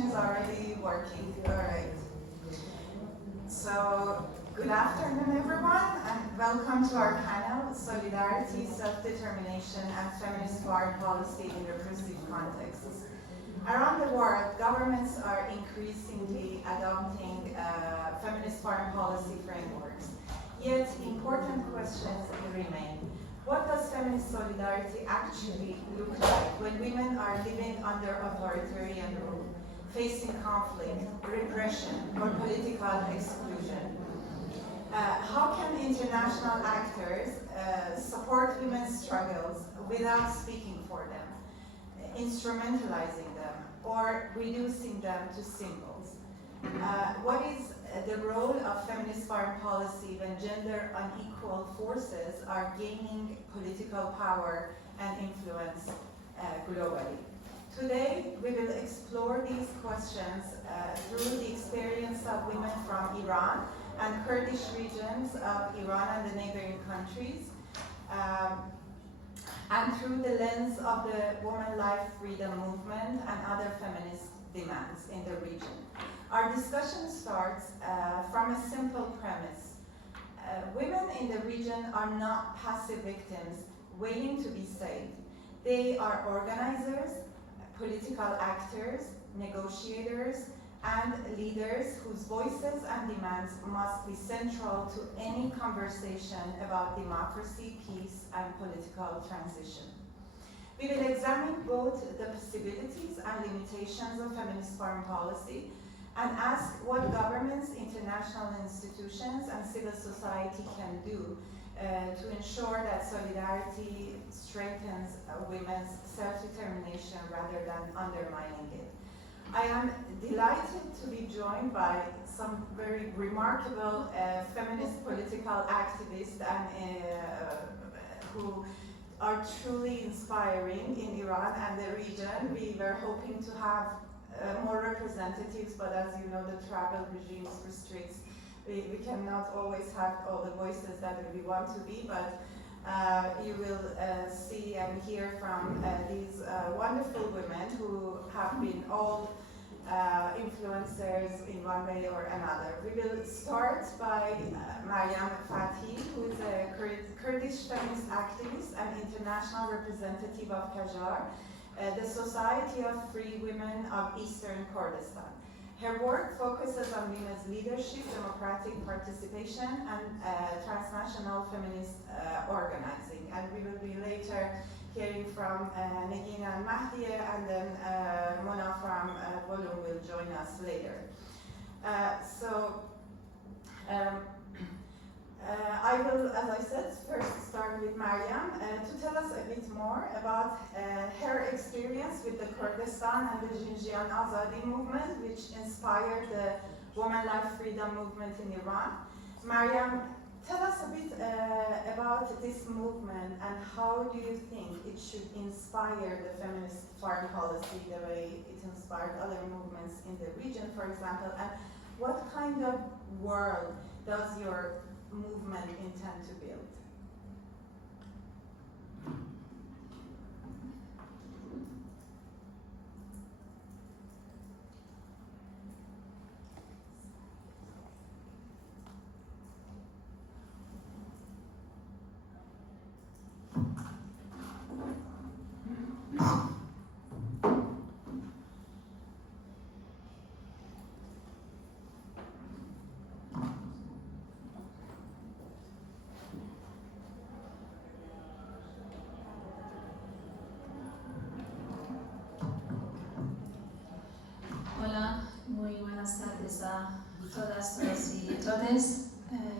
presentation is already working. All right. So, good afternoon, everyone, and welcome to our panel, Solidarity, Self-Determination, and Feminist Foreign Policy in Repressive Contexts. Around the world, governments are increasingly adopting feminist foreign policy frameworks. Yet, important questions remain. What does feminist solidarity actually look like when women are living under authoritarian rule, facing conflict, repression, or political exclusion? How can international actors support women's struggles without speaking for them, instrumentalizing them, or reducing them to symbols? What is the role of feminist foreign policy when gender unequal forces are gaining political power and influence globally? Today, we will explore these questions through the experience of women from Iran and Kurdish regions of Iran and the neighboring countries, and through the lens of the woman life freedom movement and other feminist demands in the region. Our discussion starts from a simple premise. Women in the region are not passive victims waiting to be saved. They are organizers, political actors, negotiators, and leaders whose voices and demands must be central to any conversation about democracy, peace, and political transition. We will examine both the possibilities and limitations of feminist foreign policy and ask what governments, international institutions, and civil society can do to ensure that solidarity strengthens women's self-determination rather than undermining it. I am delighted to be joined by some very remarkable feminist political activists and who are truly inspiring in Iran and the region. We were hoping to have more representatives, but as you know, the travel regimes restricts. We cannot always have all the voices that we want to be, but you will see and hear from these wonderful women who have been all influencers in one way or another. We will start by Maryam Fathi, who is a Kurdish feminist activist and international representative of Qajar, the Society of Free Women of Eastern Kurdistan. Her work focuses on women's leadership, democratic participation, and transnational feminist organizing. And we will be later hearing from Negina and Mahdieh, and then Mona from Volum will join us later. I will, as I said, first start with Maryam to tell us a bit more about her experience with the Kurdistan and the Xinjiang Azadi movement, which inspired the Woman Life Freedom movement in Iran. Maryam, tell us a bit about this movement and how do you think it should inspire the feminist foreign policy the way it inspired other movements in the region, for example, and what kind of world does your movement intend to build? Hola, muy buenas tardes a todas, todos y todes.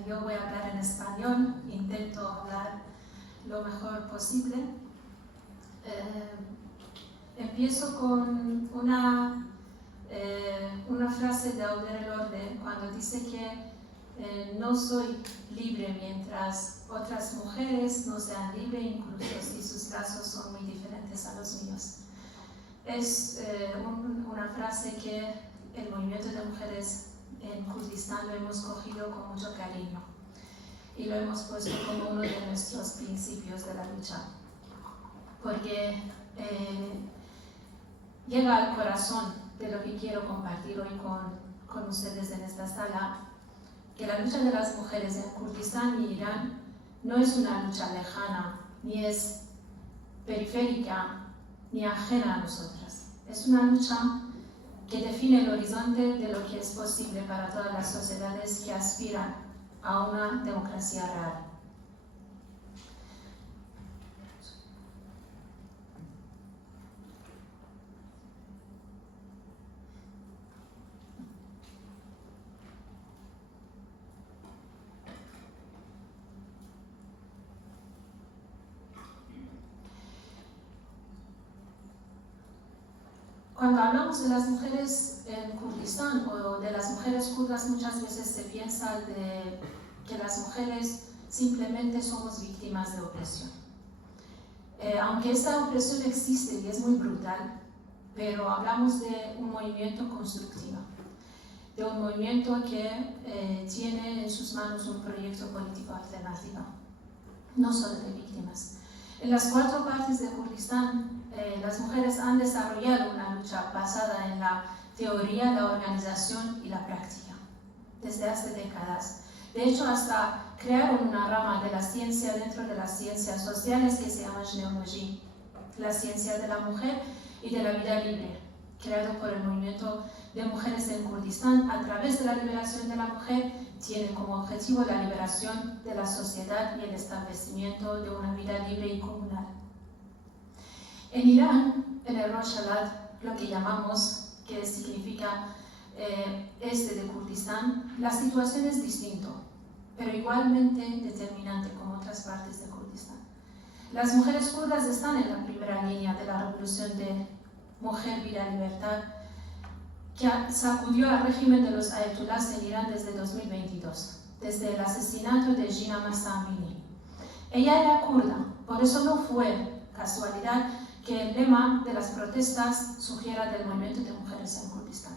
Yo voy a hablar en español, intento hablar lo mejor posible. Empiezo con una frase de Audre Lorde cuando dice que no soy libre mientras otras mujeres no sean libres, incluso si sus lazos son muy diferentes a los míos. Es una frase que el movimiento de mujeres en Kurdistán lo hemos cogido con mucho cariño y lo hemos puesto como uno de nuestros principios de la lucha, porque llega al corazón de lo que quiero compartir hoy con ustedes en esta sala, que la lucha de las mujeres en Kurdistán y Irán no es una lucha lejana, ni es periférica, ni ajena a nosotras. Es una lucha que define el horizonte de lo que es posible para todas las sociedades que aspiran a una democracia real. Cuando hablamos de las mujeres en Kurdistán o de las mujeres kurdas, muchas veces se piensa de que las mujeres simplemente somos víctimas de opresión. Aunque esta opresión existe y es muy brutal, pero hablamos de un movimiento constructivo, de un movimiento que tiene en sus manos un proyecto político alternativo, no solo de víctimas. En las 4 partes de Kurdistán, las mujeres han desarrollado una lucha basada en la teoría, la organización y la práctica, desde hace décadas. De hecho, hasta crearon una rama de la ciencia dentro de las ciencias sociales que se llama genealogía, la ciencia de la mujer y de la vida libre, creado por el movimiento de mujeres en Kurdistán. A través de la liberación de la mujer, tiene como objetivo la liberación de la sociedad y el establecimiento de una vida libre y comunal. En Irán, en el Rojhelat, lo que llamamos, que significa este de Kurdistán, la situación es distinta, pero igualmente determinante como otras partes de Kurdistán. Las mujeres kurdas están en la primera línea de la revolución de mujer, vida, libertad, que sacudió al régimen de los ayatollahs en Irán desde 2022, desde el asesinato de Jina Mahsa Amini. Ella era kurda, por eso no fue casualidad que el lema de las protestas surgiera del movimiento de mujeres en Kurdistán.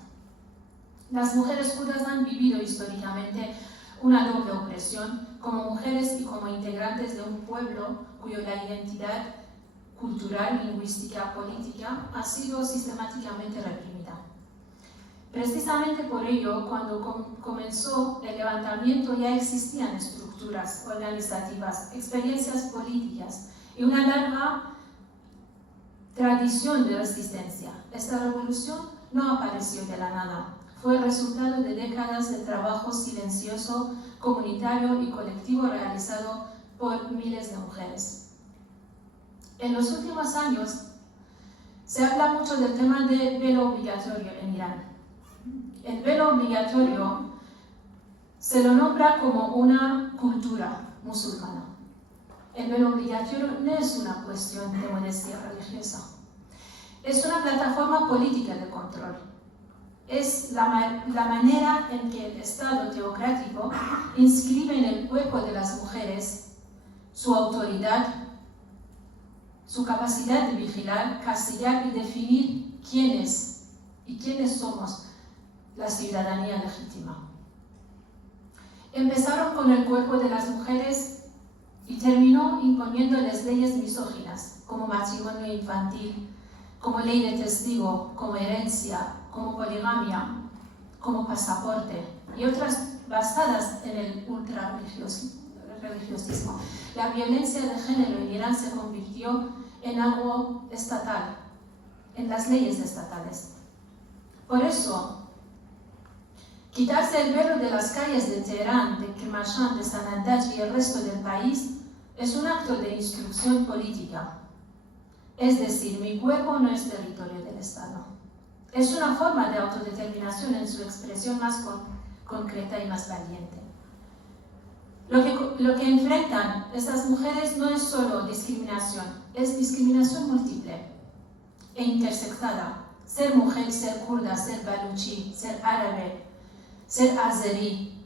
Las mujeres kurdas han vivido históricamente una doble opresión como mujeres y como integrantes de un pueblo cuya identidad cultural, lingüística, política ha sido sistemáticamente reprimida. Precisamente por ello, cuando comenzó el levantamiento ya existían estructuras organizativas, experiencias políticas y una larga tradición de resistencia. Esta revolución no apareció de la nada, fue el resultado de décadas de trabajo silencioso, comunitario y colectivo realizado por miles de mujeres. En los últimos años se habla mucho del tema del velo obligatorio en Irán. El velo obligatorio se lo nombra como una cultura musulmana. El velo obligatorio no es una cuestión de modestia religiosa. Es una plataforma política de control. Es la manera en que el Estado teocrático inscribe en el cuerpo de las mujeres su autoridad, su capacidad de vigilar, castigar y definir quiénes somos la ciudadanía legítima. Empezaron con el cuerpo de las mujeres y terminó imponiéndoles leyes misóginas, como matrimonio infantil, como ley de testigo, como herencia, como poligamia, como pasaporte, y otras basadas en el ultrarreligiosismo. La violencia de género en Irán se convirtió en algo estatal, en las leyes estatales. Por eso, quitarse el velo de las calles de Teherán, de Kermanshah, de Sanandaj y el resto del país es un acto de instrucción política. Es decir, mi cuerpo no es territorio del Estado. Es una forma de autodeterminación en su expresión más concreta y más valiente. Lo que enfrentan estas mujeres no es solo discriminación, es discriminación múltiple e intersectada. Ser mujer, ser kurda, ser baluchi, ser árabe, ser azerí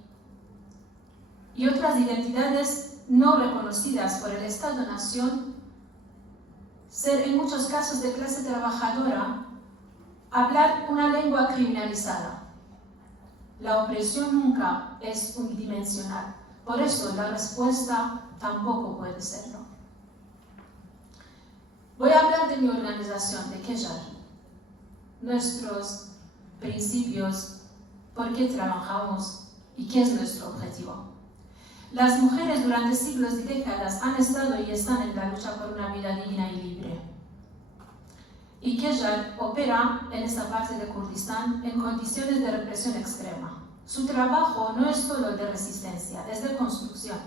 y otras identidades no reconocidas por el Estado-nación, ser en muchos casos de clase trabajadora, hablar una lengua criminalizada. La opresión nunca es unidimensional, por eso la respuesta tampoco puede serlo. Voy a hablar de mi organización, de Kejar. Nuestros principios, por qué trabajamos y qué es nuestro objetivo. Las mujeres durante siglos y décadas han estado y están en la lucha por una vida digna y libre. Y Kejar opera en esta parte de Kurdistán en condiciones de represión extrema. Su trabajo no es solo de resistencia, es de construcción.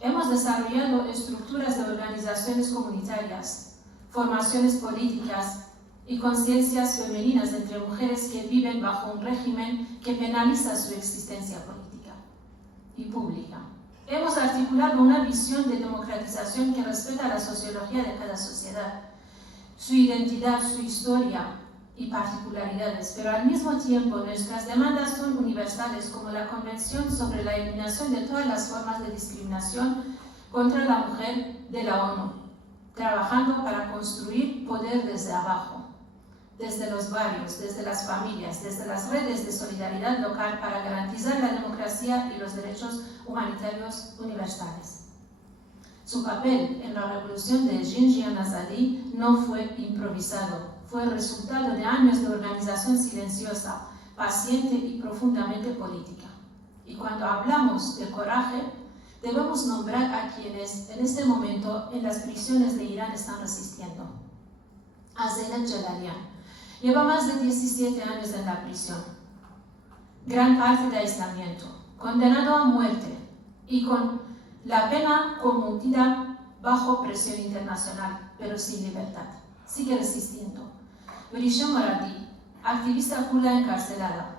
Hemos desarrollado estructuras de organizaciones comunitarias, formaciones políticas y conciencias femeninas entre mujeres que viven bajo un régimen que penaliza su existencia política y pública. Hemos articulado una visión de democratización que respeta la sociología de cada sociedad, su identidad, su historia y particularidades, pero al mismo tiempo nuestras demandas son universales, como la Convención sobre la Eliminación de todas las formas de discriminación contra la mujer de la ONU, trabajando para construir poder desde abajo, desde los barrios, desde las familias, desde las redes de solidaridad local para garantizar la democracia y los derechos humanitarios universales. Su papel en la revolución de Xinjiang Azadi no fue improvisado, fue resultado de años de organización silenciosa, paciente y profundamente política. Y cuando hablamos de coraje, debemos nombrar a quienes en este momento en las prisiones de Irán están resistiendo. A Zeynep Jalalian lleva más de 17 años en la prisión, gran parte de aislamiento, condenado a muerte y con la pena conmutida bajo presión internacional, pero sin libertad. Sigue resistiendo. Berisha Maradi, activista kurda encarcelada.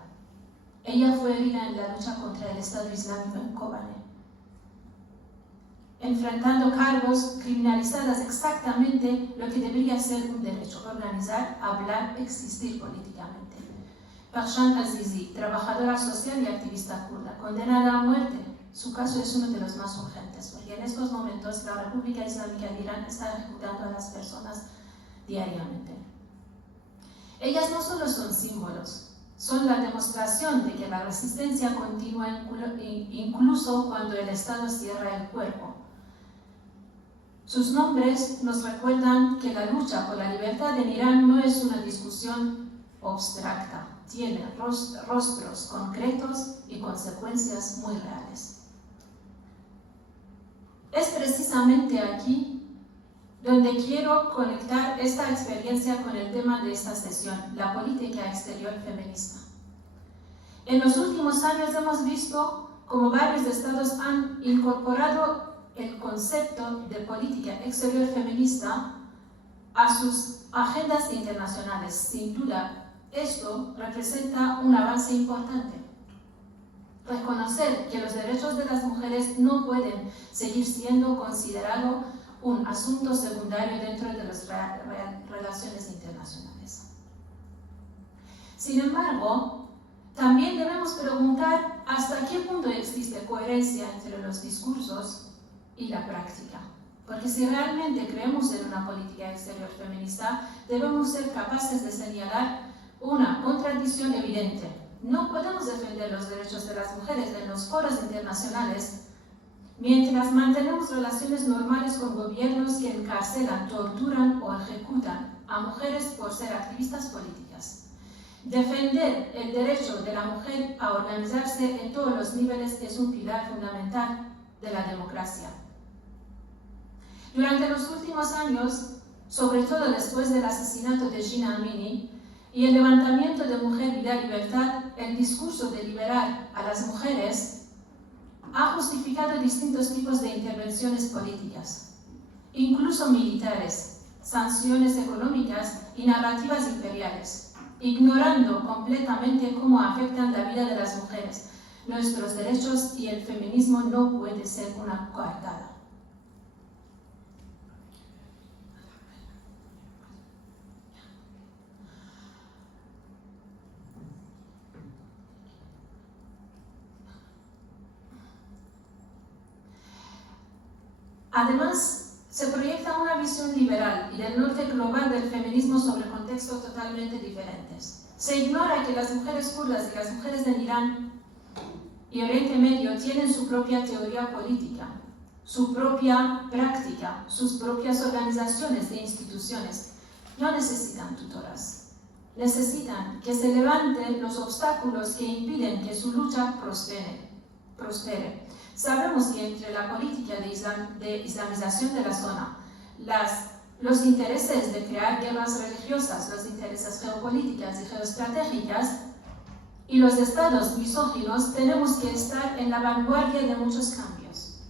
Ella fue herida en la lucha contra el Estado Islámico en Kobane, enfrentando cargos criminalizadas exactamente lo que debería ser un derecho: organizar, hablar, existir políticamente. Barshan Azizi, trabajadora social y activista kurda, condenada a muerte. Su caso es uno de los más urgentes, porque en estos momentos la República Islámica de Irán está ejecutando a las personas diariamente. Ellas no solo son símbolos, son la demostración de que la resistencia continúa incluso cuando el Estado cierra el cuerpo. Sus nombres nos recuerdan que la lucha por la libertad en Irán no es una discusión abstracta, tiene rostros concretos y consecuencias muy reales. Es precisamente aquí donde quiero conectar esta experiencia con el tema de esta sesión, la política exterior feminista. En los últimos años hemos visto cómo varios estados han incorporado el concepto de política exterior feminista a sus agendas internacionales. Sin duda, esto representa un avance importante. Reconocer que los derechos de las mujeres no pueden seguir siendo considerados un asunto secundario dentro de las relaciones internacionales. Sin embargo, también debemos preguntar hasta qué punto existe coherencia entre los discursos y la práctica. Porque si realmente creemos en una política exterior feminista, debemos ser capaces de señalar una contradicción evidente. No podemos defender los derechos de las mujeres en los foros internacionales mientras mantenemos relaciones normales con gobiernos que encarcelan, torturan o ejecutan a mujeres por ser activistas políticas. Defender el derecho de la mujer a organizarse en todos los niveles es un pilar fundamental de la democracia. Durante los últimos años, sobre todo después del asesinato de Gina Amini y el levantamiento de Mujer, Vida, Libertad, el discurso de liberar a las mujeres ha justificado distintos tipos de intervenciones políticas, incluso militares, sanciones económicas y narrativas imperiales, ignorando completamente cómo afectan la vida de las mujeres. Nuestros derechos y el feminismo no puede ser una coartada. Además, se proyecta una visión liberal y del norte global del feminismo sobre contextos totalmente diferentes. Se ignora que las mujeres kurdas y las mujeres de Irán y Oriente Medio tienen su propia teoría política, su propia práctica, sus propias organizaciones e instituciones. No necesitan tutoras. necesitan que se levanten los obstáculos que impiden que su lucha prospere. Sabemos que entre la política de islamización de la zona, los intereses de crear guerras religiosas, los intereses geopolíticas y geoestratégicas, y los estados misóginos, tenemos que estar en la vanguardia de muchos cambios.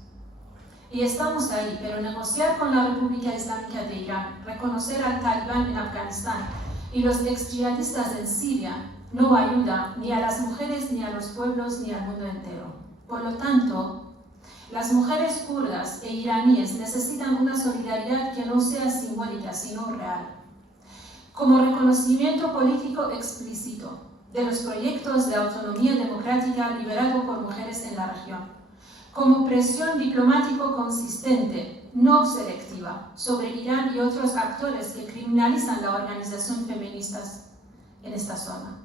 Y estamos ahí, pero negociar con la República Islámica de Irán, reconocer al Talibán en Afganistán y los extriyihadistas en Siria no ayuda ni a las mujeres, ni a los pueblos, ni al mundo entero. Por lo tanto, las mujeres kurdas e iraníes necesitan una solidaridad que no sea simbólica, sino real. Como reconocimiento político explícito de los proyectos de autonomía democrática liderado por mujeres en la región. Como presión diplomático consistente, no selectiva, sobre Irán y otros actores que criminalizan la organización feministas en esta zona.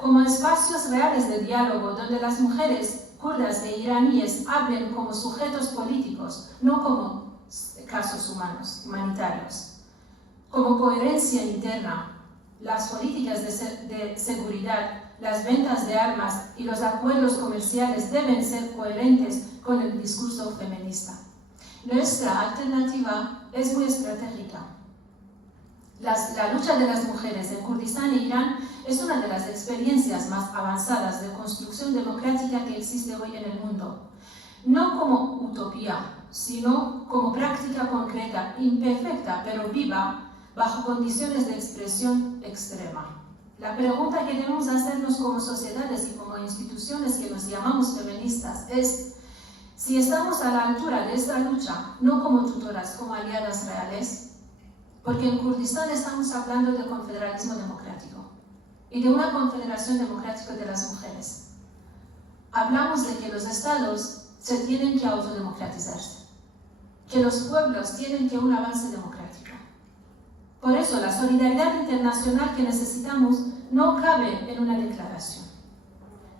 Como espacios reales de diálogo donde las mujeres kurdas e iraníes hablen como sujetos políticos, no como casos humanitarios. Como coherencia interna, las políticas de seguridad, las ventas de armas y los acuerdos comerciales deben ser coherentes con el discurso feminista. Nuestra alternativa es muy estratégica. La lucha de las mujeres en Kurdistán e Irán es una de las experiencias más avanzadas de construcción democrática que existe hoy en el mundo. No como utopía, sino como práctica concreta, imperfecta, pero viva, bajo condiciones de expresión extrema. La pregunta que debemos hacernos como sociedades y como instituciones que nos llamamos feministas es si estamos a la altura de esta lucha, no como tutoras, como aliadas reales, porque en Kurdistán estamos hablando de confederalismo democrático y de una confederación democrática de las mujeres. Hablamos de que los estados se tienen que autodemocratizarse, que los pueblos tienen que un avance democrático. Por eso, la solidaridad internacional que necesitamos no cabe en una declaración.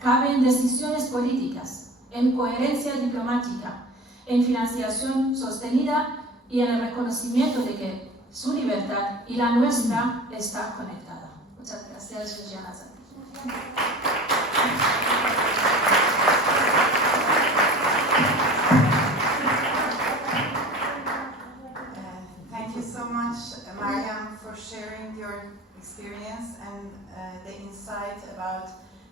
Cabe en decisiones políticas, en coherencia diplomática, en financiación sostenida y en el reconocimiento de que su libertad y la nuestra está conectada. Muchas gracias, Viviana. Thank you so much, Mariam, for sharing your experience and the insight about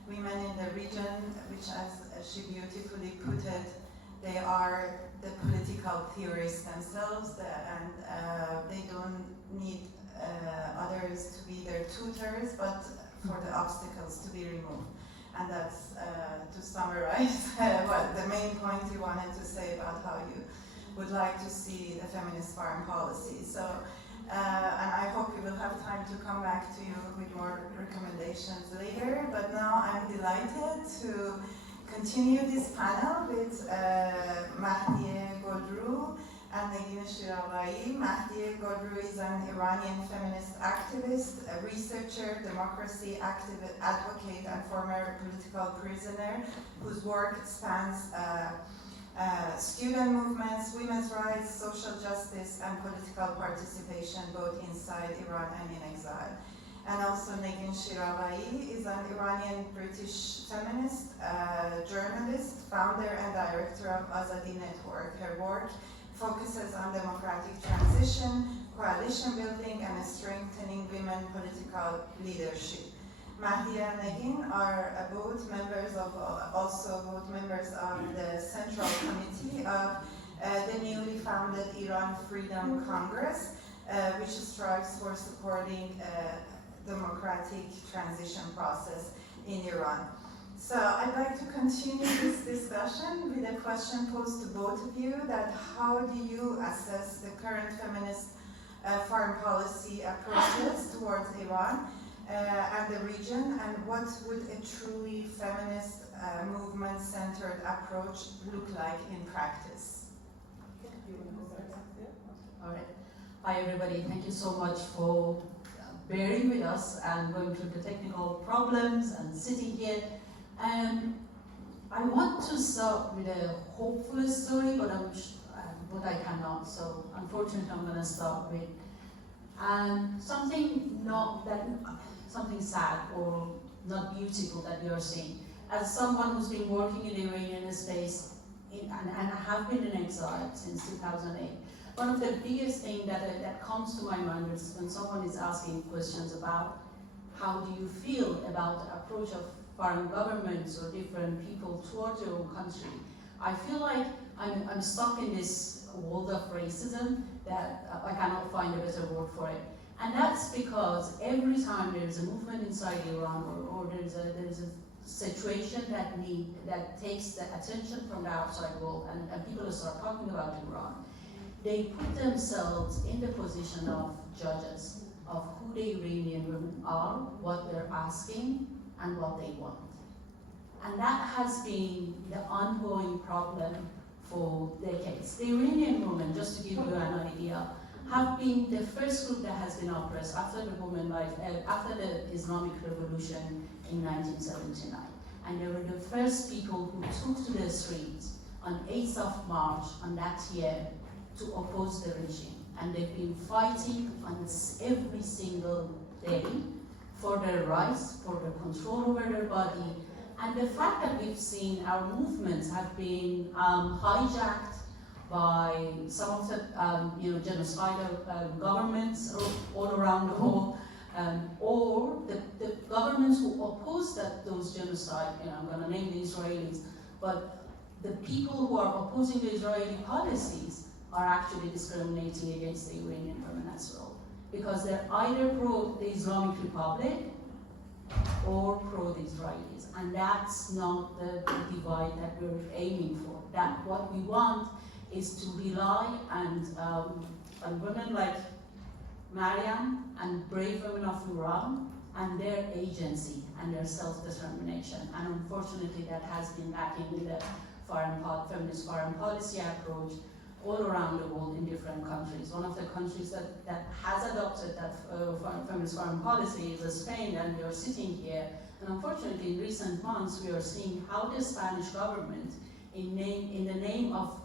women in the region, which, as she beautifully put it, they are the political theorists themselves, and they don't need others to be their tutors, but for the obstacles to be removed. And that's, to summarize, what the main point you wanted to say about how you would like to see the feminist foreign policy. So, and I hope we will have time to come back to you with more recommendations later, but now I'm delighted to continue this panel with Mahdieh Godru and Negin Shirabai. Mahdieh Godru is an Iranian feminist activist, a researcher, democracy advocate, and former political prisoner whose work spans student movements, women's rights, social justice, and political participation both inside Iran and in exile. And also Negin Shirabai is an Iranian-British feminist, journalist, founder and director of Azadi Network. Her work focuses on democratic transition, coalition building, and strengthening women political leadership. Mahdieh and Negin are both members of the Central Committee of the newly founded Iran Freedom Congress, which strives for supporting democratic transition process in Iran. So I'd like to continue this discussion with a question posed to both of you, that how do you assess the current feminist foreign policy approaches towards Iran and the region, and what would a truly feminist movement-centered approach look like in practice? All right. Hi everybody, thank you so much for bearing with us and going through the technical problems and sitting here. I want to start with a hopeful story, but I cannot. So unfortunately, I'm going to start with something something sad or not beautiful that you are seeing. As someone who's been working in the Iranian space and have been in exile since 2008, one of the biggest things that comes to my mind is when someone is asking questions about how do you feel about the approach of foreign governments or different people towards your own country, I feel like I'm stuck in this world of racism that I cannot find a better word for it. And that's because every time there is a movement inside Iran or there is a situation that takes the attention from the outside world and people start talking about Iran, they put themselves in the position of judges of who the Iranian women are, what they're asking, and what they want. And that has been the ongoing problem for decades. The Iranian women, just to give you an idea, have been the first group that has been oppressed after the Islamic Revolution in 1979. And they were the first people who took to the streets on 8th of March on that year to oppose the regime. And they've been fighting on this every single day for their rights, for their control over their body. And the fact that we've seen our movements have been hijacked by some of the genocidal governments all around the world, or the governments who oppose those genocide, I'm going to name the Israelis, but the people who are opposing the Israeli policies are actually discriminating against the Iranian women as well. Because they're either pro the Islamic Republic or pro the Israelis. And that's not the divide that we're aiming for. That what we want is to rely on women like Mariam and brave women of Iran and their agency and their self-determination. And unfortunately, that has been lacking in the feminist foreign policy approach all around the world in different countries. One of the countries that has adopted that feminist foreign policy is Spain, and we are sitting here. And unfortunately, in recent months, we are seeing how the Spanish government, in the name of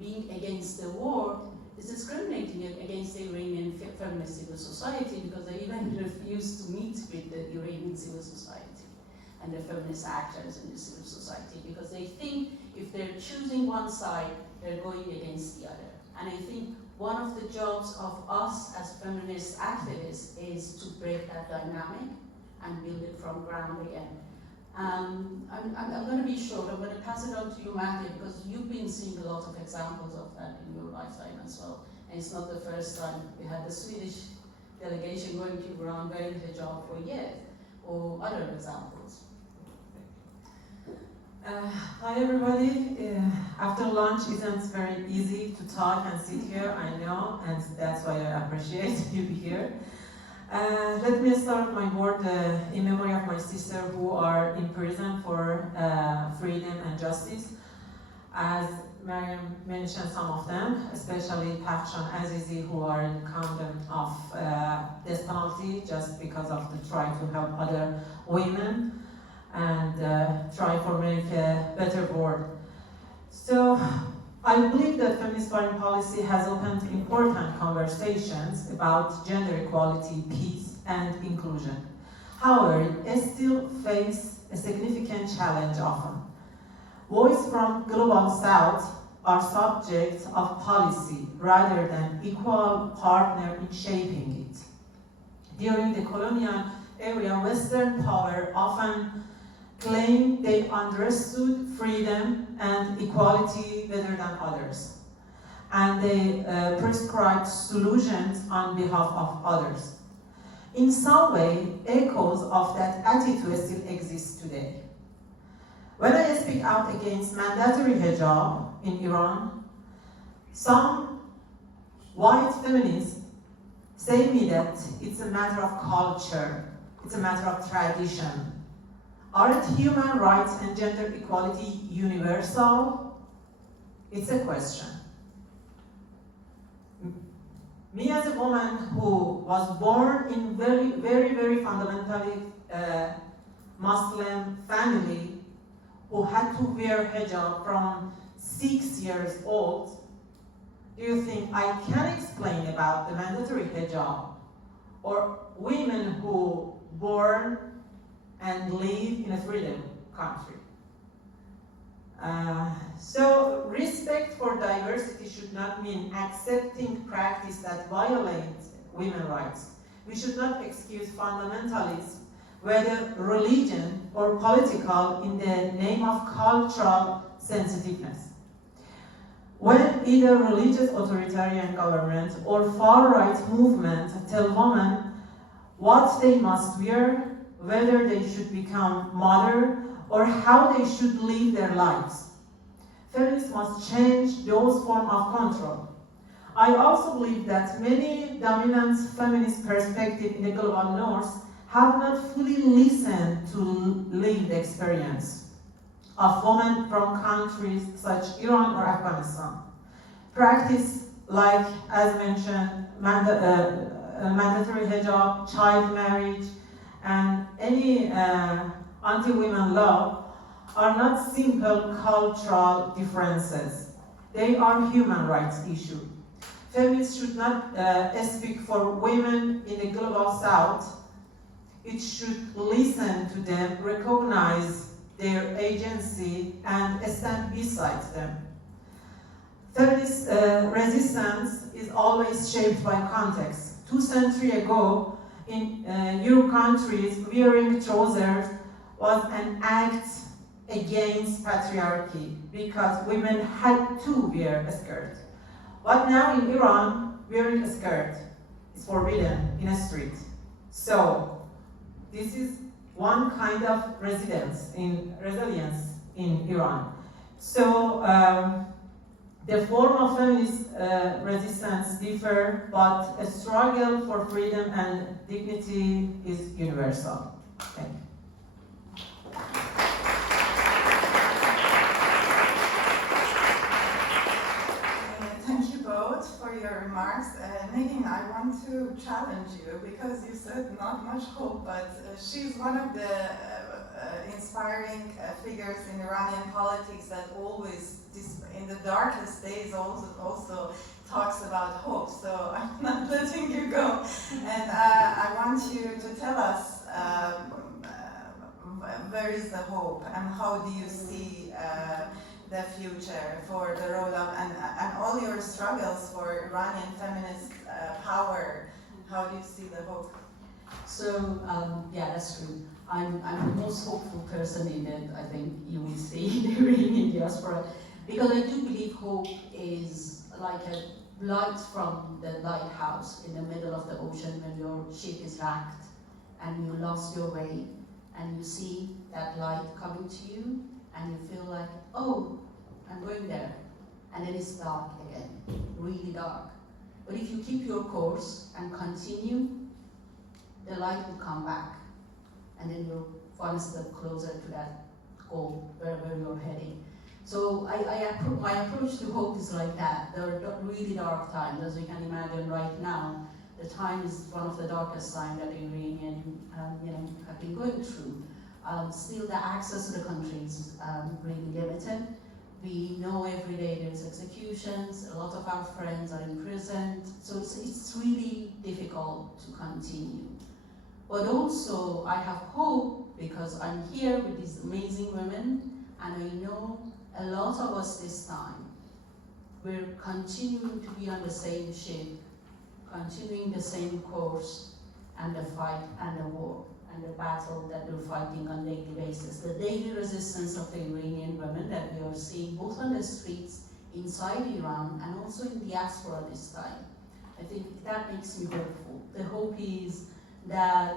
being against the war, is discriminating against the Iranian feminist civil society, because they even refuse to meet with the Iranian civil society and the feminist actors in the civil society, because they think if they're choosing one side, they're going against the other. And I think one of the jobs of us as feminist activists is to break that dynamic and build it from ground again. I'm going to be short. I'm going to pass it on to you, Matthew, because you've been seeing a lot of examples of that in your lifetime as well. And it's not the first time. We had the Swedish delegation going to Iran wearing hijab for years, or other examples. Hi everybody. After lunch isn't very easy to talk and sit here, I know, and that's why I appreciate you here. Let me start my word in memory of my sister who are in prison for freedom and justice. As Mariam mentioned, some of them, especially Pafshan Azizi, who are in condemned of death penalty just because of the try to help other women and try for make a better world. So I believe that feminist foreign policy has opened important conversations about gender equality, peace, and inclusion. However, it still faces a significant challenge often. Voices from Global South are subject of policy rather than equal partner in shaping it. During the colonial era, Western power often claimed they understood freedom and equality better than others, and they prescribed solutions on behalf of others. In some way, echoes of that attitude still exist today. When I speak out against mandatory hijab in Iran, some white feminists say me that it's a matter of culture, it's a matter of tradition. Aren't human rights and gender equality universal? It's a question. Me as a woman who was born in very fundamentally Muslim family, who had to wear hijab from 6 years old, do you think I can explain about the mandatory hijab? Or women who born and live in a freedom country. So respect for diversity should not mean accepting practice that violates women's rights. We should not excuse fundamentalism, whether religion or political, in the name of cultural sensitiveness. When either religious authoritarian government or far-right movement tell women what they must wear, whether they should become mother, or how they should live their lives, feminists must change those forms of control. I also believe that many dominant feminist perspectives in the global north have not fully listened to lived experience of women from countries such as Iran or Afghanistan. Practice like, as mentioned, mandatory hijab, child marriage, and any anti-women law are not simple cultural differences. They are human rights issues. Feminists should not speak for women in the global south. It should listen to them, recognize their agency, and stand beside them. Feminist resistance is always shaped by context. 2 centuries ago, in Europe countries, wearing trousers was an act against patriarchy because women had to wear a skirt. But now in Iran, wearing a skirt is forbidden in a street. So this is one kind of resilience in Iran. So the form of feminist resistance differ, but a struggle for freedom and dignity is universal. Thank you. Thank you both for your remarks. Nadine, I want to challenge you because you said not much hope, but she's one of the inspiring figures in Iranian politics that always, in the darkest days, also talks about hope. So I'm not letting you go. And I want you to tell us where is the hope and how do you see the future for the role of, and all your struggles for Iranian feminist power. How do you see the hope? So, yeah, that's true. I'm the most hopeful person in it, I think you will see in the Iranian diaspora. Because I do believe hope is like a light from the lighthouse in the middle of the ocean when your ship is wrecked and you lost your way and you see that light coming to you and you feel like, oh, I'm going there. And then it's dark again, really dark. But if you keep your course and continue, the light will come back. And then you're one step closer to that goal, wherever you're heading. So my approach to hope is like that. There are really dark times, as you can imagine right now. The time is one of the darkest times that the Iranian have been going through. Still, the access to the country is really limited. We know every day there's executions, a lot of our friends are imprisoned, so it's really difficult to continue. But also, I have hope because I'm here with these amazing women, and I know a lot of us this time, we're continuing to be on the same ship, continuing the same course, and the fight and the war and the battle that we're fighting on a daily basis. The daily resistance of the Iranian women that we are seeing both on the streets inside Iran and also in diaspora this time. I think that makes me hopeful. The hope is that,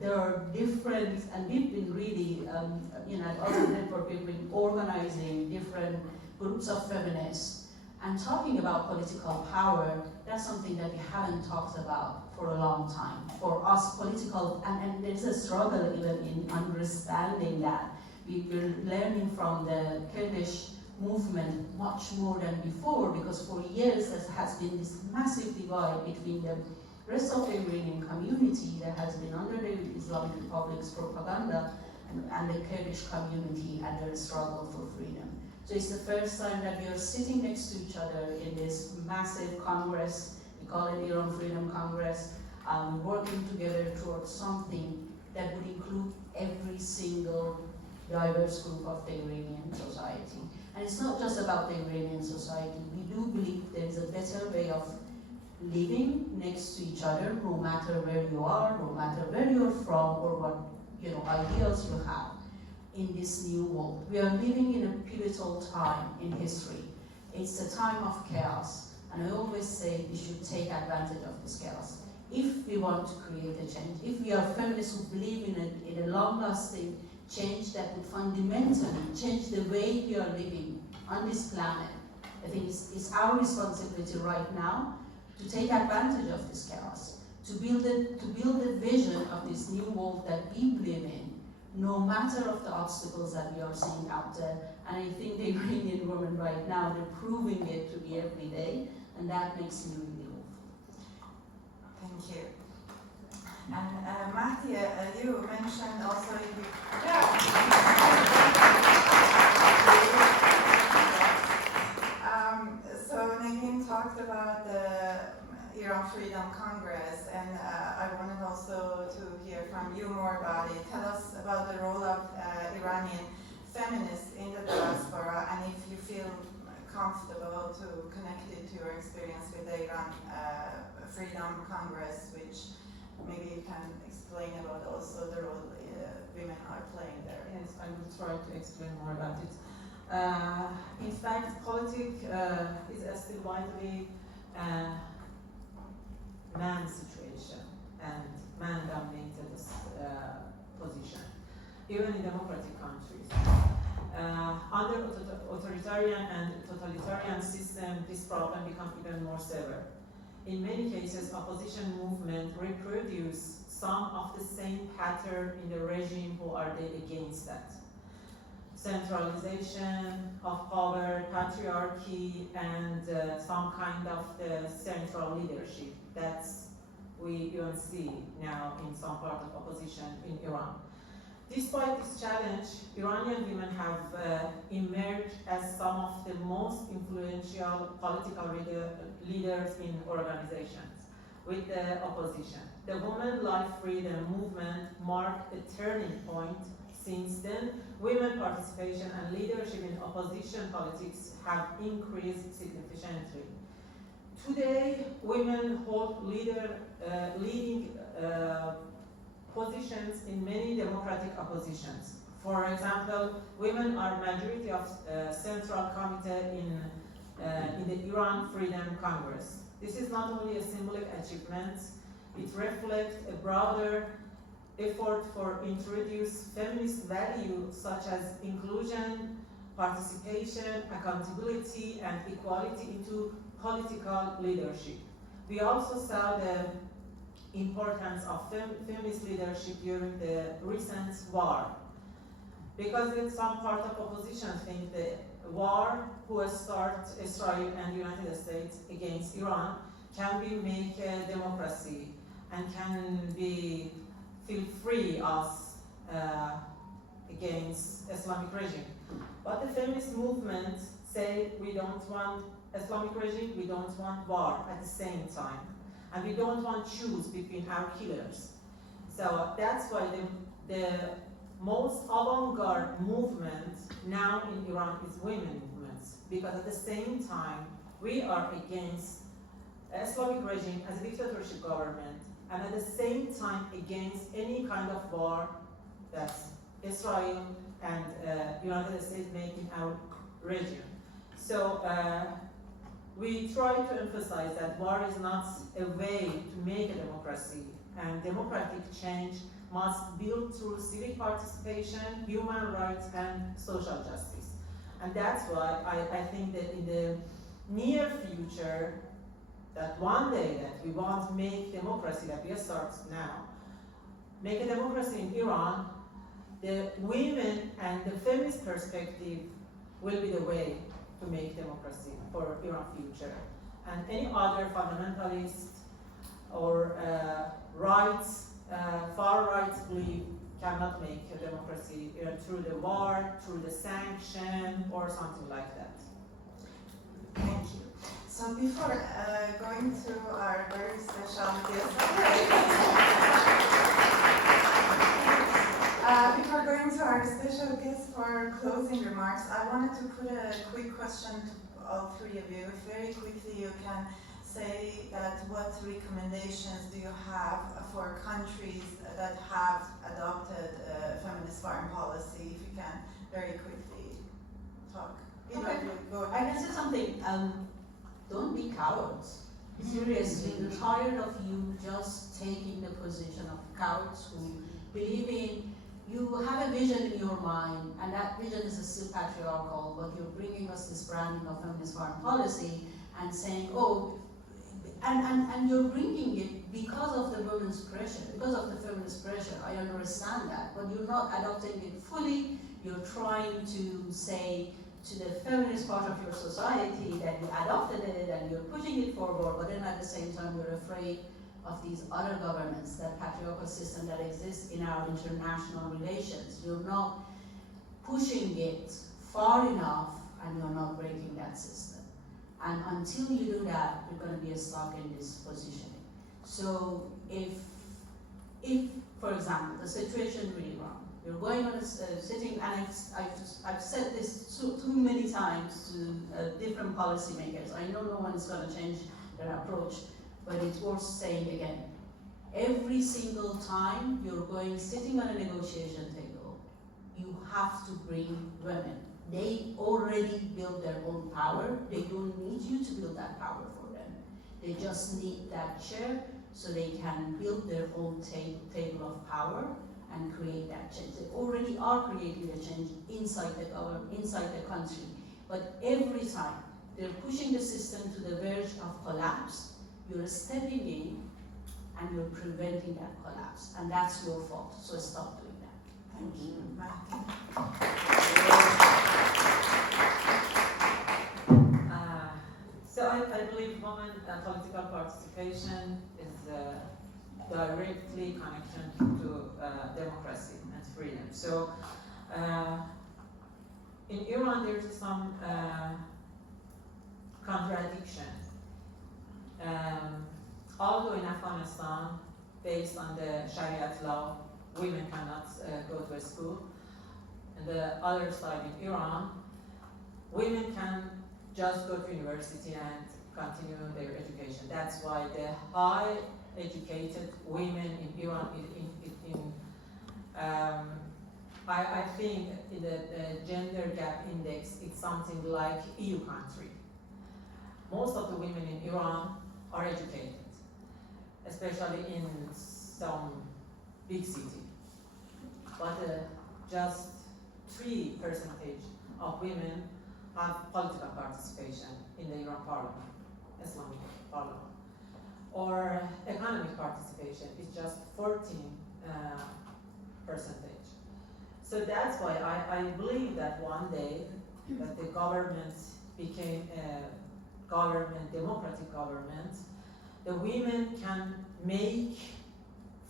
there are different, and we've been really, at other network, we've been organizing different groups of feminists and talking about political power. That's something that we haven't talked about for a long time. For us, political, and there's a struggle even in understanding that. We're learning from the Kurdish movement much more than before, because for years there has been this massive divide between the rest of the Iranian community that has been under the Islamic Republic's propaganda and the Kurdish community and their struggle for freedom. So it's the first time that we are sitting next to each other in this massive congress. We call it Iran Freedom Congress. working together towards something that would include every single diverse group of the Iranian society. And it's not just about the Iranian society. We do believe there is a better way of living next to each other, no matter where you are, no matter where you're from, or what ideals you have in this new world. We are living in a pivotal time in history. It's a time of chaos, and I always say we should take advantage of this chaos. If we want to create a change, if we are feminists who believe in a long-lasting change that would fundamentally change the way we are living on this planet, I think it's our responsibility right now to take advantage of this chaos, to build a vision of this new world that we believe in, no matter of the obstacles that we are seeing out there. And I think the Iranian women right now, they're proving it to be every day, and that makes me really hopeful. Thank you. And Mahdi, you mentioned also so Nagin talked about the Iran Freedom Congress, and I wanted also to hear from you more about it. Tell us about the role of Iranian feminists in the diaspora, and if you feel comfortable to connect it to your experience with the Iran Freedom Congress, which maybe you can explain about also the role women are playing there. Yes, I will try to explain more about it. In fact, politics is still widely man situation and man-dominated position, even in democratic countries. Under authoritarian and totalitarian system, this problem becomes even more severe. In many cases, opposition movement reproduce some of the same pattern in the regime who are they against that. Centralization of power, patriarchy, and some kind of the central leadership. That's we even see now in some part of opposition in Iran. Despite this challenge, Iranian women have emerged as some of the most influential political leaders in organizations with the opposition. The Women Life Freedom movement marked a turning point. Since then, women participation and leadership in opposition politics have increased significantly. Today, women hold leading positions in many democratic oppositions. For example, women are majority of Central Committee in the Iran Freedom Congress. This is not only a symbolic achievement, it reflects a broader effort for introduce feminist values such as inclusion, participation, accountability, and equality into political leadership. We also saw the importance of feminist leadership during the recent war, because in some part of opposition think the war who start Israel and the United States against Iran can be make a democracy and can be feel free us against Islamic regime. But the feminist movement say we don't want Islamic regime, we don't want war at the same time. And we don't want to choose between our killers. So that's why the most avant-garde movement now in Iran is women movements, because at the same time we are against Islamic regime as a dictatorship government, and at the same time against any kind of war that Israel and United States make in our region. So we try to emphasize that war is not a way to make a democracy, and democratic change must build through civic participation, human rights, and social justice. And that's why I think that in the near future, that one day that we want to make democracy, that we start now, make a democracy in Iran, the women and the feminist perspective will be the way to make democracy for Iran future. And any other fundamentalist or far right belief cannot make a democracy through the war, through the sanction, or something like that. Thank you. So before going to our very special guest, turn to our special guest for closing remarks, I wanted to put a quick question to all three of you. If very quickly you can say that what recommendations do you have for countries that have adopted feminist foreign policy? If you can very quickly talk. Okay. Go I ahead. can say something. Don't be cowards. Seriously, we're tired of you just taking the position of cowards who believe in, you have a vision in your mind, and that vision is still patriarchal, but you're bringing us this branding of feminist foreign policy and saying, oh, and you're bringing it because of the women's pressure, because of the feminist pressure. I understand that, but you're not adopting it fully. You're trying to say to the feminist part of your society that you adopted it and you're pushing it forward, but then at the same time you're afraid of these other governments, that patriarchal system that exists in our international relations. You're not pushing it far enough and you're not breaking that system. And until you do that, you're going to be stuck in this positioning. So if for example, the situation really wrong, you're going on a sitting, and I've said this too many times to different policymakers. I know no one is going to change their approach, but it's worth saying again. Every single time you're sitting on a negotiation table, you have to bring women. They already build their own power. They don't need you to build that power for them. They just need that chair so they can build their own table of power and create that change. They already are creating the change inside the government, inside the country. But every time they're pushing the system to the verge of collapse, you're stepping in and you're preventing that collapse. And that's your fault. So stop doing that. Thank you. So I believe women political participation is directly connected to democracy and freedom. So in Iran there's some contradiction. Although in Afghanistan, based on the Sharia law, women cannot go to a school. And the other side in Iran, women can just go to university and continue their education. That's why the high educated women in Iran, I think in the gender gap index, it's something like EU country. Most of the women in Iran are educated, especially in some big city. But just 3% of women have political participation in the Iran parliament, Islamic parliament. Or economic participation is just 14%. So that's why I believe that one day that the government became a government, democratic government, the women can make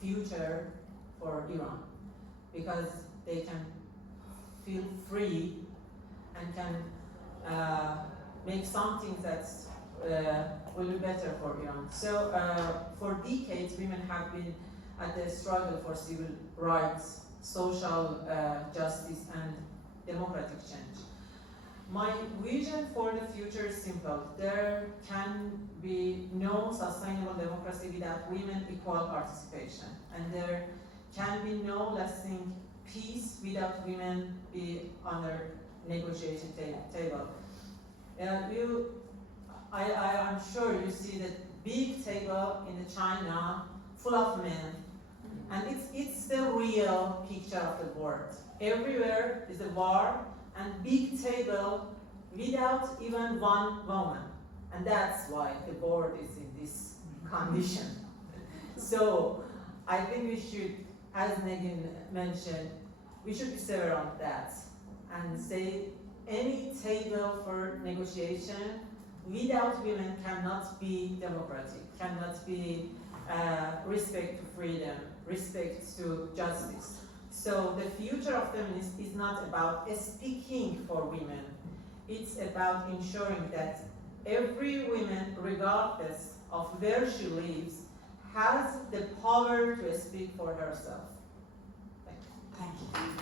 future for Iran because they can feel free and can make something that will be better for Iran. So for decades, women have been at the struggle for civil rights, social justice, and democratic change. My vision for the future is simple. There can be no sustainable democracy without women equal participation. And there can be no lasting peace without women be on the negotiation table. I'm sure you see the big table in China full of men, and it's the real picture of the world. Everywhere is a war and big table without even one woman, and that's why the board is in this condition. So I think we should, as Negin mentioned, we should be severe on that and say any table for negotiation without women cannot be democratic, cannot be respect to freedom, respect to justice. So the future of feminism is not about speaking for women, it's about ensuring that every woman, regardless of where she lives, has the power to speak for herself. Thank you. Thank you.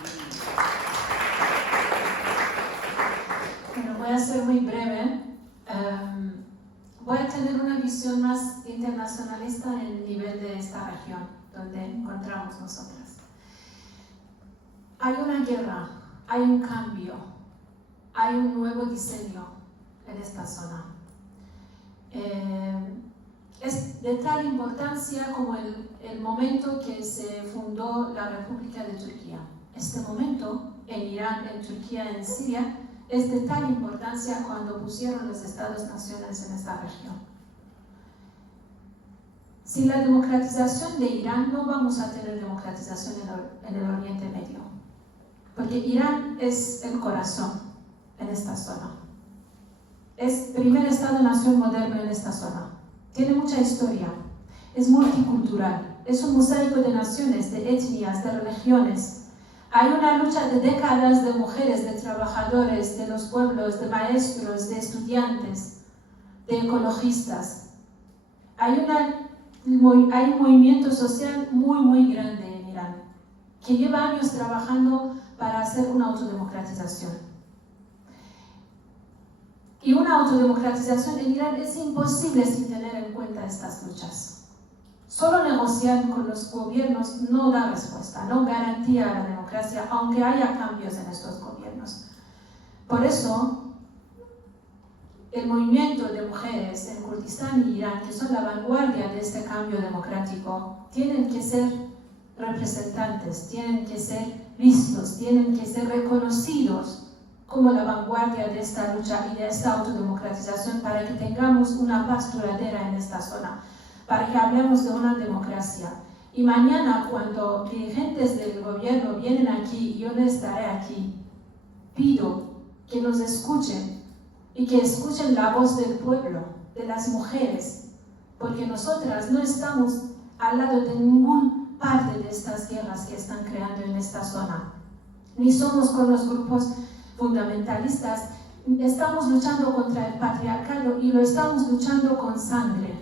Bueno, voy a ser muy breve. Voy a tener una visión más internacionalista en el nivel de esta región donde encontramos nosotras. Hay una guerra, hay un cambio, hay un nuevo diseño en esta zona. Es de tal importancia como el momento que se fundó la República de Turquía. Este momento en Irán, en Turquía, en Siria, es de tal importancia cuando pusieron los Estados-naciones en esta región. Sin la democratización de Irán no vamos a tener democratización en el Oriente Medio, porque Irán es el corazón en esta zona. Es el primer Estado-nación moderno en esta zona. Tiene mucha historia, es multicultural, es un mosaico de naciones, de etnias, de religiones. Hay una lucha de décadas de mujeres, de trabajadores, de los pueblos, de maestros, de estudiantes, de ecologistas. Hay un movimiento social muy grande en Irán, que lleva años trabajando para hacer una autodemocratización. Y una autodemocratización en Irán es imposible sin tener en cuenta estas luchas. Solo negociar con los gobiernos no da respuesta, no garantía la democracia, aunque haya cambios en estos gobiernos. Por eso, el movimiento de mujeres en Kurdistán y Irán, que son la vanguardia de este cambio democrático, tienen que ser representantes, tienen que ser vistos, tienen que ser reconocidos como la vanguardia de esta lucha y de esta autodemocratización para que tengamos una paz duradera en esta zona, para que hablemos de una democracia. Y mañana, cuando dirigentes del gobierno vienen aquí, yo no estaré aquí, pido que nos escuchen y que escuchen la voz del pueblo, de las mujeres, porque nosotras no estamos al lado de ninguna parte de estas guerras que están creando en esta zona, ni somos con los grupos fundamentalistas. Estamos luchando contra el patriarcado y lo estamos luchando con sangre.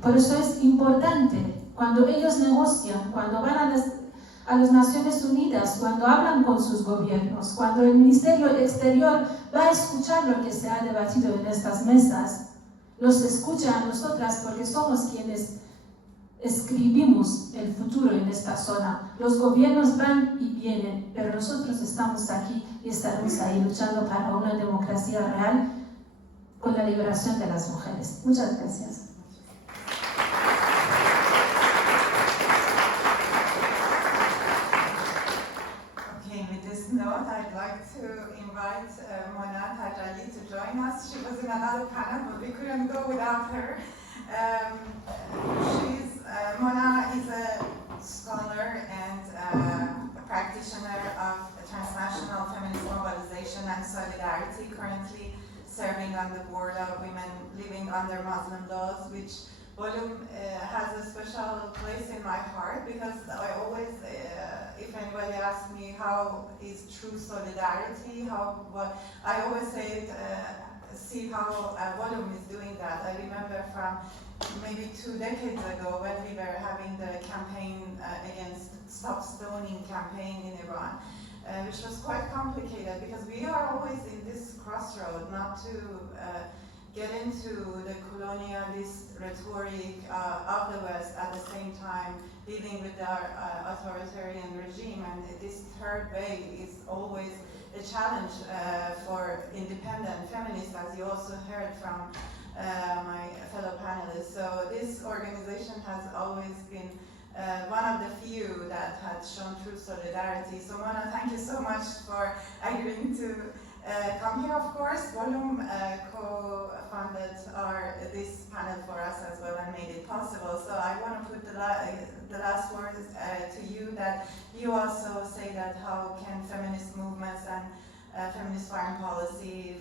Por eso es importante, cuando ellos negocian, cuando van a las Naciones Unidas, cuando hablan con sus gobiernos, cuando el Ministerio Exterior va a escuchar lo que se ha debatido en estas mesas, nos escucha a nosotras porque somos quienes escribimos el futuro en esta zona. Los gobiernos van y vienen, pero nosotros estamos aquí y estaremos ahí luchando para una democracia real con la liberación de las mujeres. Muchas gracias. Okay, with this note, I'd like to invite Mona Tajali to join us. She was in another panel, but we couldn't go without her. Mona is a scholar and a practitioner of transnational feminist mobilization and solidarity, currently serving on the board of Women Living Under Muslim Laws, which volume has a special place in my heart, because I always, if anybody asks me how is true solidarity, I always say, see how volume is doing that. I remember from maybe 2 decades ago when we were having the campaign against Stop Stoning campaign in Iran, which was quite complicated because we are always in this crossroad, not to get into the colonialist rhetoric of the West at the same time dealing with our authoritarian regime. And this third way is always a challenge for independent feminists, as you also heard from my fellow panelists. So this organization has always been one of the few that had shown true solidarity. So Mona, thank you so much for agreeing to come here. Of course, Volume co-funded this panel for us as well and made it possible. So I want to put the last words to you, that you also say that how can feminist movements and feminist foreign policy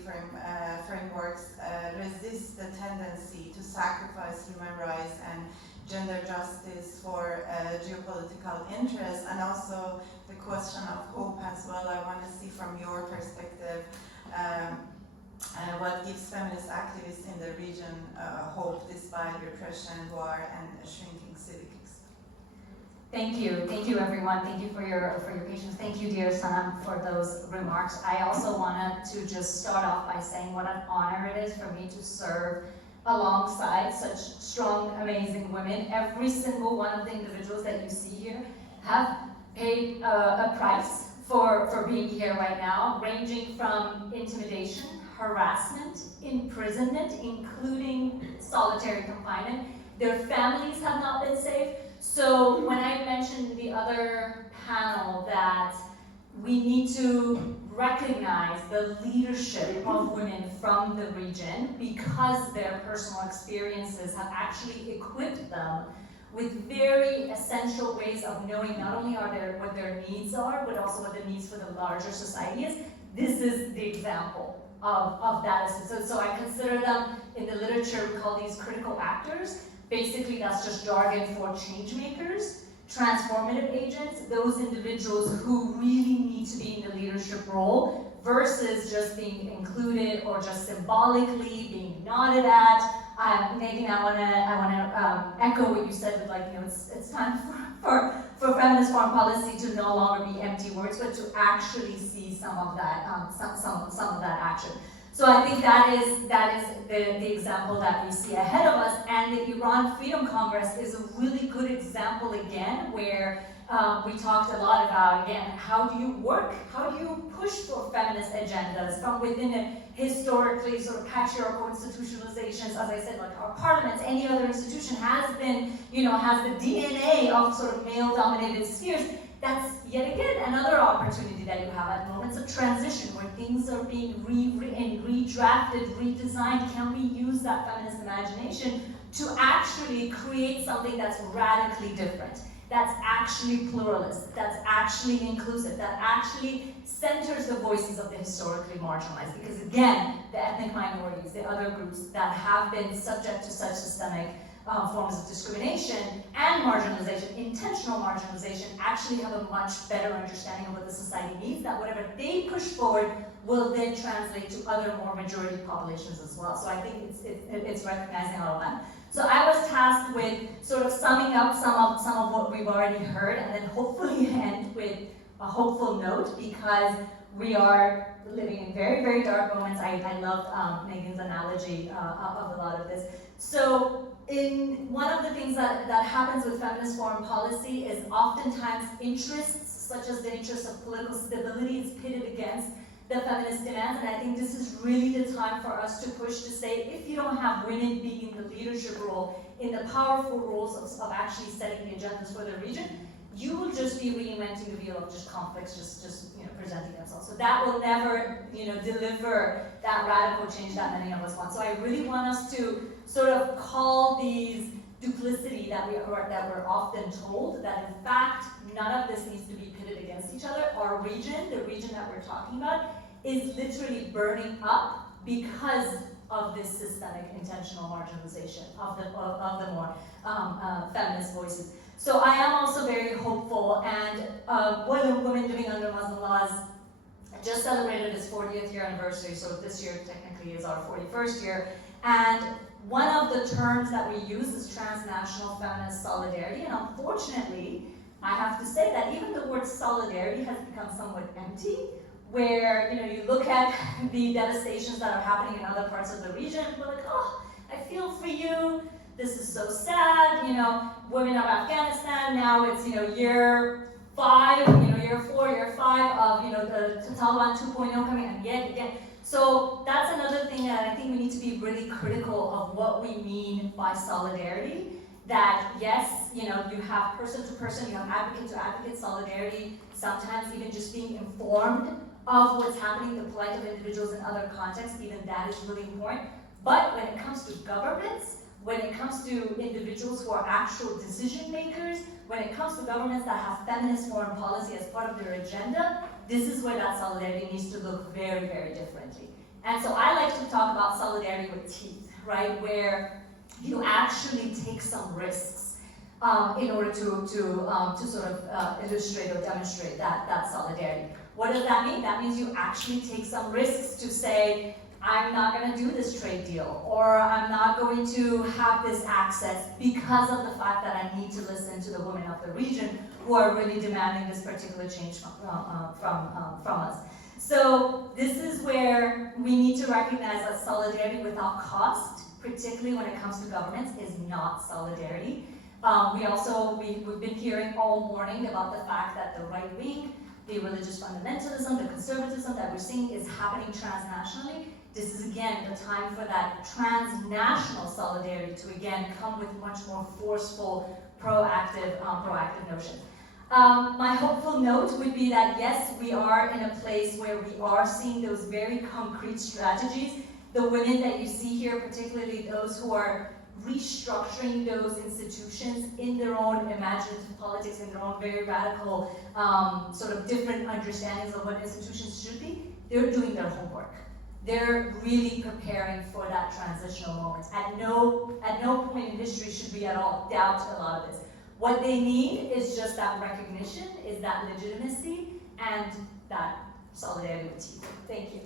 frameworks resist the tendency to sacrifice human rights and gender justice for geopolitical interests, and also the question of hope as well. I want to see from your perspective what gives feminist activists in the region hope despite repression, war, and shrinking civics. Thank you everyone. Thank you for your patience. Thank you, dear Sanam, for those remarks. I also wanted to just start off by saying what an honor it is for me to serve alongside such strong, amazing women. Every single one of the individuals that you see here have paid a price for being here right now, ranging from intimidation, harassment, imprisonment, including solitary confinement. Their families have not been safe. So when I mentioned in the other panel that we need to recognize the leadership of women from the region because their personal experiences have actually equipped them with very essential ways of knowing not only what their needs are, but also what the needs for the larger society is. This is the example of that. So I consider them, in the literature, we call these critical actors. Basically, that's just jargon for change makers, transformative agents, those individuals who really need to be in the leadership role versus just being included or just symbolically being nodded at. Nadine, I wanna echo what you said with, like, you know, it's time for feminist foreign policy to no longer be empty words, but to actually see some of that some of that action. So I think that is the example that we see ahead of us, and the Iran Freedom Congress is a really good example again, where we talked a lot about, again, how do you push for feminist agendas from within a historically sort of patriarchal institutionalizations. As I said, like our parliaments, any other institution has been, has the DNA of sort of male-dominated spheres. That's yet again another opportunity that you have at moments of transition where things are being rewritten, redrafted, redesigned. Can we use that feminist imagination to actually create something that's radically different, that's actually pluralist, that's actually inclusive, that actually centers the voices of the historically marginalized? Because again, the ethnic minorities, the other groups that have been subject to such systemic forms of discrimination and marginalization, intentional marginalization, actually have a much better understanding of what the society needs, that whatever they push forward will then translate to other more majority populations as well. So I think it's recognizing all of that. So I was tasked with sort of summing up some of what we've already heard, and then hopefully end with a hopeful note, because we are living in very, very dark moments. I love Megan's analogy of a lot of this. So one of the things that happens with feminist foreign policy is oftentimes interests, such as the interest of political stability, is pitted against the feminist demands, and I think this is really the time for us to push to say, if you don't have women being in the leadership role, in the powerful roles of actually setting the agendas for the region, you will just be reinventing the wheel of just conflicts, just presenting themselves. So that will never, deliver that radical change that many of us want. So I really want us to sort of call these duplicity that we're often told, that in fact none of this needs to be pitted against each other. Our region, the region that we're talking about, is literally burning up because of this systemic intentional marginalization of the more feminist voices. So I am also very hopeful, and Women Living Under Muslim Laws just celebrated its 40th year anniversary, so this year technically is our 41st year, and one of the terms that we use is transnational feminist solidarity, and unfortunately, I have to say that even the word solidarity has become somewhat empty, where you look at the devastations that are happening in other parts of the region, and we're like, oh, I feel for you, this is so sad, women of Afghanistan, now it's, year 5, year 4, year 5 of, the Taliban 2.0 coming, and yet again. So that's another thing that I think we need to be really critical of what we mean by solidarity. That yes, you have person to person, you have advocate to advocate solidarity, sometimes even just being informed of what's happening, the plight of individuals in other contexts, even that is really important. But when it comes to governments, when it comes to individuals who are actual decision makers, when it comes to governments that have feminist foreign policy as part of their agenda, this is where that solidarity needs to look very, very differently. And so I like to talk about solidarity with teeth, right? Where you actually take some risks in order to sort of illustrate or demonstrate that solidarity. What does that mean? That means you actually take some risks to say, I'm not going to do this trade deal, or I'm not going to have this access because of the fact that I need to listen to the women of the region who are really demanding this particular change from us. So this is where we need to recognize that solidarity without cost, particularly when it comes to governments, is not solidarity. We've been hearing all morning about the fact that the right wing, the religious fundamentalism, the conservatism that we're seeing is happening transnationally. This is again the time for that transnational solidarity to again come with much more forceful, proactive notion. My hopeful note would be that yes, we are in a place where we are seeing those very concrete strategies. The women that you see here, particularly those who are restructuring those institutions in their own imaginative politics, in their own very radical, sort of different understandings of what institutions should be, they're doing their homework. They're really preparing for that transitional moment. At no point in history should we at all doubt a lot of this. What they need is just that recognition, is that legitimacy, and that solidarity with you. Thank you.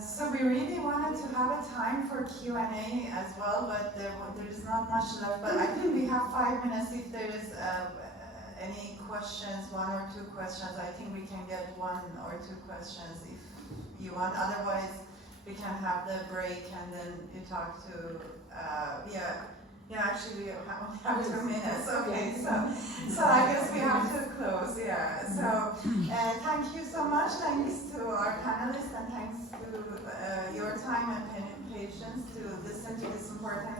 So we really wanted to have a time for Q&A as well, but there is not much left. But I think we have 5 minutes. If there is any questions, 1 or 2 questions, I think we can get 1 or 2 questions if you want. Otherwise, we can have the break and then you talk to, actually we only have 2 minutes. Okay, so I guess we have to close, yeah. So thank you so much. Thanks to our panelists and thanks to your time and patience to listen to this important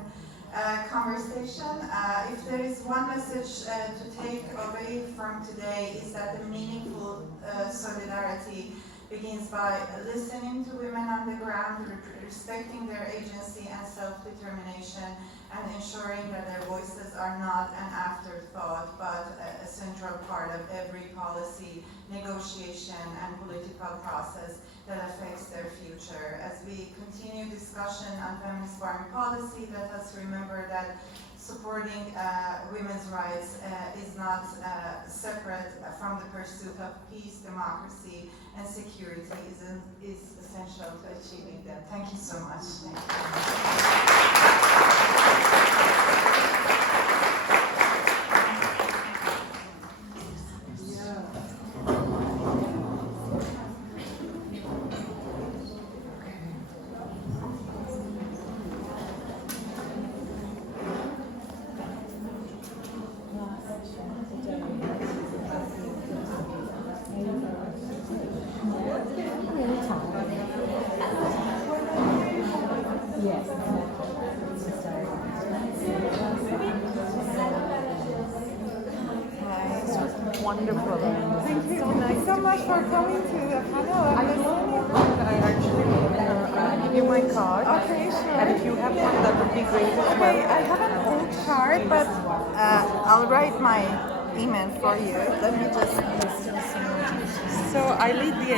conversation. If there is one message to take away from today is that the meaningful solidarity begins by listening to women on the ground, respecting their agency and self-determination, and ensuring that their voices are not an afterthought, but a central part of every policy, negotiation, and political process that affects their future. As we continue discussion on feminist foreign policy, let us remember that supporting women's rights is not separate from the pursuit of peace, democracy, and security is essential to achieving them. Thank you so much. Wonderful. Thank you so much for coming to the panel. I actually give you my card. Okay, sure. And if you have one, that would be great as well. Okay, I have an old card, but I'll write my email for you. Let me just. So I lead the